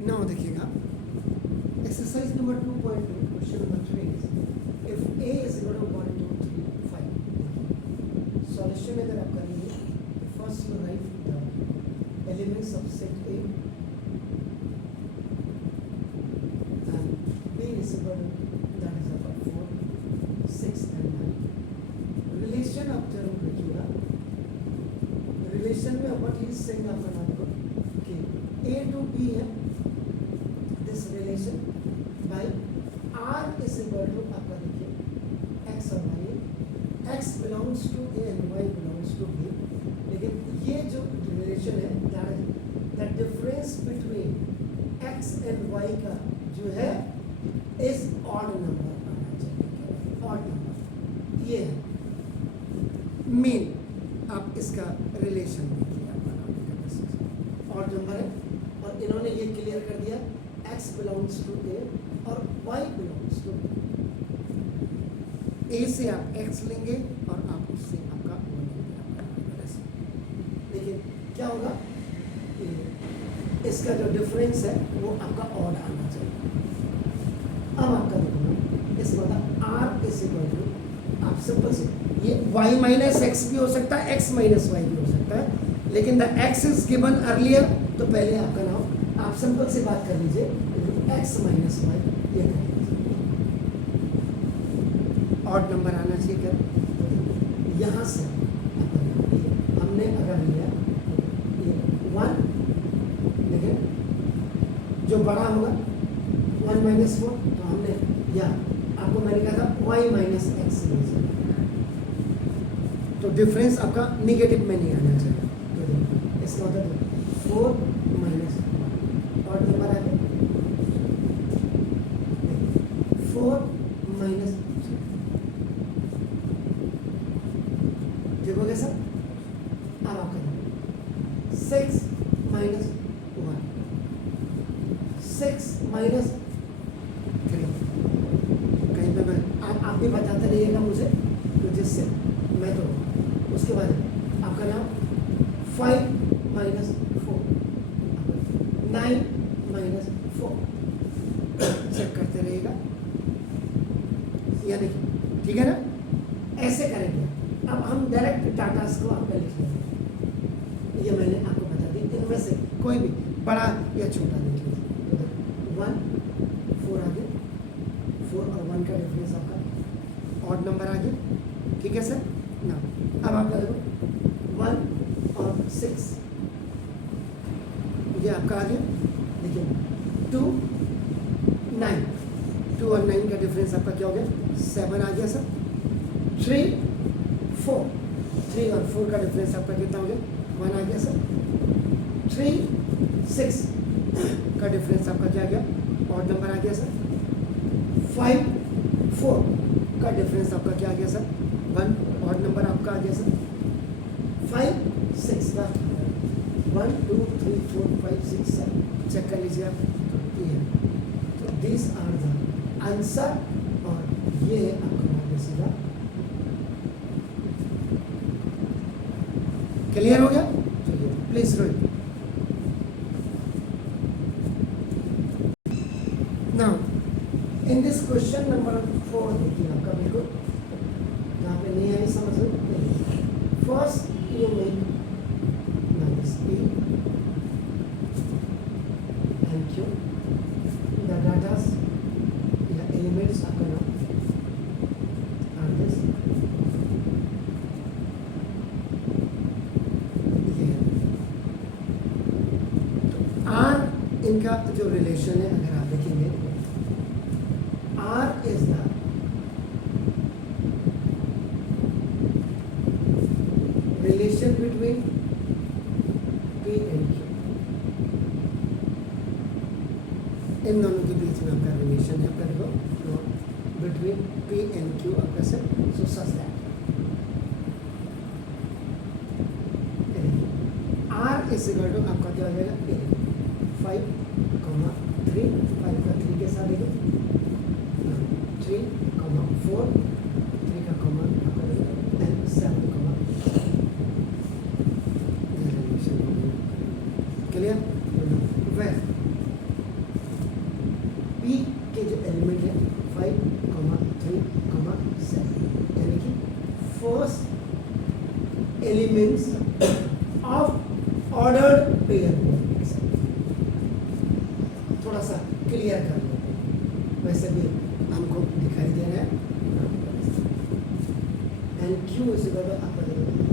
Now देखिएगा exercise number 2.2 question number 3 if a is equal to 1 2 3 5 solution अगर आप करेंगे first you right the elements of set A and B is equal to that is about 4 6 and 9 relation आप जरूर लिखिएगा relation में what is saying आपका नाम को कि A to B है this relation by R is equal to आपका देखिए x और y x belongs to A and y belongs to B लेकिन ये जो रिलेशन है the difference between x and y का जो है इज ऑड नंबर आना चाहिए ऑड नंबर ये है मेन आप इसका रिलेशन देखिए आप ऑड नंबर है और इन्होंने ये क्लियर कर दिया x belongs to A और y belongs to B A से आप x लेंगे और आप उससे आपका y लेंगे आपका लेकिन क्या होगा इसका जो डिफरेंस है वो आपका ऑड आना चाहिए अब आपका देखो इस मतलब r इज इक्वल टू आप सिंपल से ये y माइनस एक्स भी हो सकता है x माइनस वाई भी हो सकता है लेकिन the x is given earlier तो पहले आपका नाम आप सिंपल से बात कर लीजिए x माइनस वाई ये कर लीजिए ऑड नंबर आना चाहिए क्या यहाँ से हमने अगर लिया ये 1 लेकिन जो बड़ा होगा 1 माइनस 4 तो हमने या आपको मैंने कहा था y माइनस एक्स तो डिफरेंस आपका निगेटिव में नहीं आना चाहिए तो इसका मतलब 4 माइनस और नंबर आ गया 4 माइनस देखोगे सर अब आप करें 6 माइनस 1 6 माइनस 3 कहीं पे मैं आप भी बताते रहिएगा मुझे तो जिससे मैं तो उसके बाद आपका नाम 5 माइनस 4 9 माइनस 4 चेक करते रहिएगा या देखिए ठीक है ना ऐसे करेंगे अब हम डायरेक्ट टाटास को आपका लिख लेंगे ये मैंने आपको बता दी इनमें से कोई भी बड़ा या छोटा लिख लीजिए 1 4 आ गया 4 और 1 का डिफरेंस आपका ऑड नंबर आ गया ठीक है सर ना अब आप देखो 1 और 6 ये आपका आ गया देखिए 2 9 2 और 9 का डिफरेंस आपका क्या हो गया 7 आ गया सर 3 4 3 और 4 का डिफरेंस आपका कितना हो गया 1 आ गया सर 3 6 का डिफरेंस आपका क्या आ गया ऑड नंबर आ गया सर 5 4 का डिफरेंस आपका क्या आ गया सर 1 ऑड नंबर आपका आ गया सर 5 6 का 1 2 3 4 5 6 7 चेक कर लीजिए आप ये तो दिस आर द आंसर और ये है आपका सीधा क्लियर हो गया चलिए please wrote now in this question number 4 देखिए आपका बिल्कुल यहाँ पे नहीं आई समझ first you make minus p and q the datas या एलिमेंट्स आपका नाम and this R इनका जो रिलेशन है अगर आप देखेंगे R is the relation between P and Q इन दोनों के बीच में आपका रिलेशन है आपका देखो बिटवीन P एंड Q आपका sir so such that R is equal to आपका क्या हो जाएगा 5 3 5 का 3 के साथ देखो 3 4 3 का कॉमा आपका and 7 clear well elements of ordered pair. थोड़ा सा क्लियर कर लो, वैसे भी हमको दिखाई दे रहा है। And Q is equal to आपका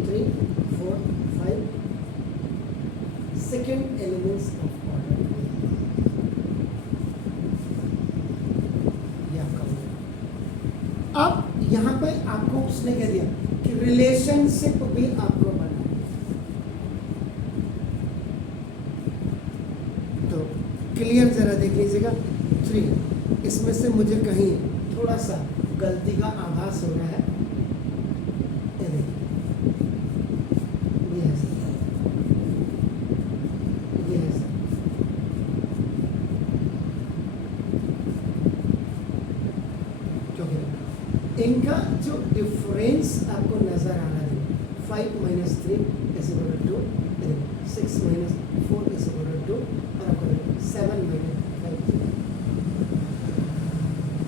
3 4 5 सेकेंड एलिमेंट्स ऑफ ऑर्डर। ये आपका हो गया। अब यहाँ पे आपको उसने कह दिया कि रिलेशनशिप भी आपको बनाना है। तो क्लियर जरा देख लीजिएगा। 3 इसमें से मुझे कहीं थोड़ा सा गलती का आभास हो रहा है। ये देखिए, ये है सर, ये है सर। क्योंकि इनका जो डिफरेंस आपको नजर आ रहा है, 5 - 3 is equal to 2, 6 - 4 is equal to 2, और आपको 7 - 5।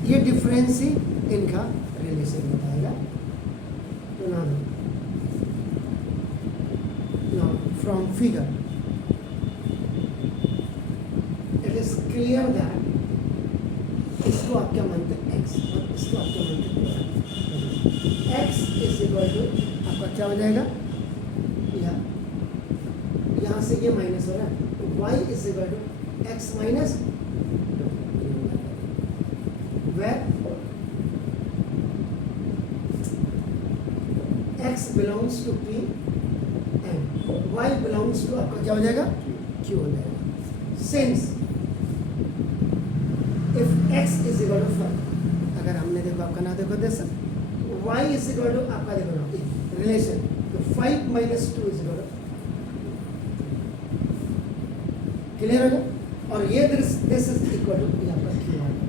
ये डिफरेंस ही इनका रिलेशन बताएगा। तो now from figure it is clear that इसको आप क्या मानते हैं x, और इसको आप क्या मानते हैं x is equal to आपका क्या हो जाएगा, यहाँ से ये माइनस हो रहा है, y is equal to x minus where x belongs to P and y belongs to आपका क्या हो जाएगा, q हो जाएगा। Since if x is equal to 5, अगर हमने देखो आपका ना देखो दे sir, y is equal to आपका देखो ना रिलेशन, तो 5 - 2 is equal to, क्लियर होगा। और ये दिस इज इक्वल टू आपका q आ गया।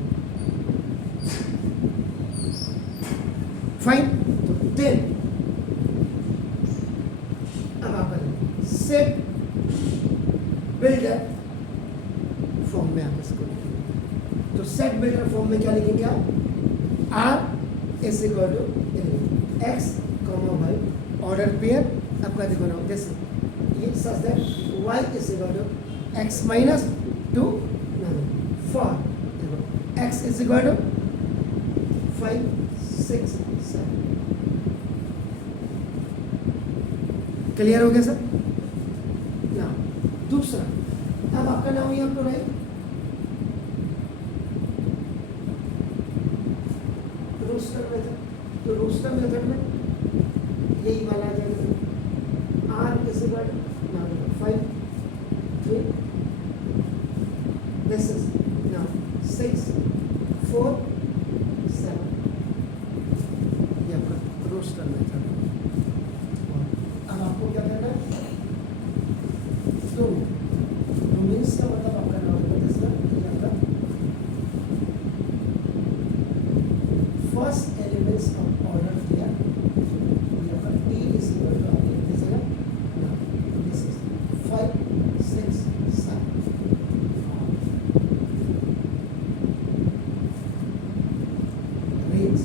फाइन। तो देन अब आप सेट बिल्डर फॉर्म में आप इसको लिखेंगे। तो सेट बिल्डर फॉर्म में क्या लिखेंगे आप, r is equal to x, y order pair आपका देखो ना दिस ये such that y is equal to x minus 2 4 x is equal to 5 6 7। Clear हो गया सर। ना दूसरा, अब आपका नाम यहाँ पर है रोस्टर मेथड। तो रोस्टर मेथड में यही वाला आ जाएगा, r is equal to 5 3, this is now 6 4 7। ये आपका रोस्टर मेथड। अब आपको क्या करना है, तो मीन्स का मतलब आपका नाम है फर्स्ट एलिमेंट्स ऑफ ऑर्डर किया, ये आपका t is equal to आप लिख दीजिएगा, this is 5 6 7। Range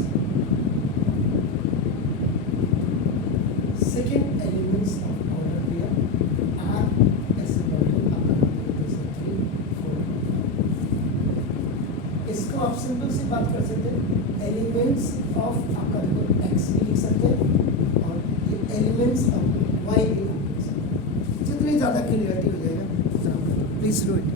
second elements of order pair are as equal to आपका 3 4। इसको आप सिंपल सी बात कर सकते हैं, एलिमेंट्स ऑफ आपका x भी लिख सकते हैं और ये एलिमेंट्स ऑफ y भी लिख सकते हैं। जितनी ज़्यादा क्लियरिटी हो जाएगा उतना प्लीज डू इट।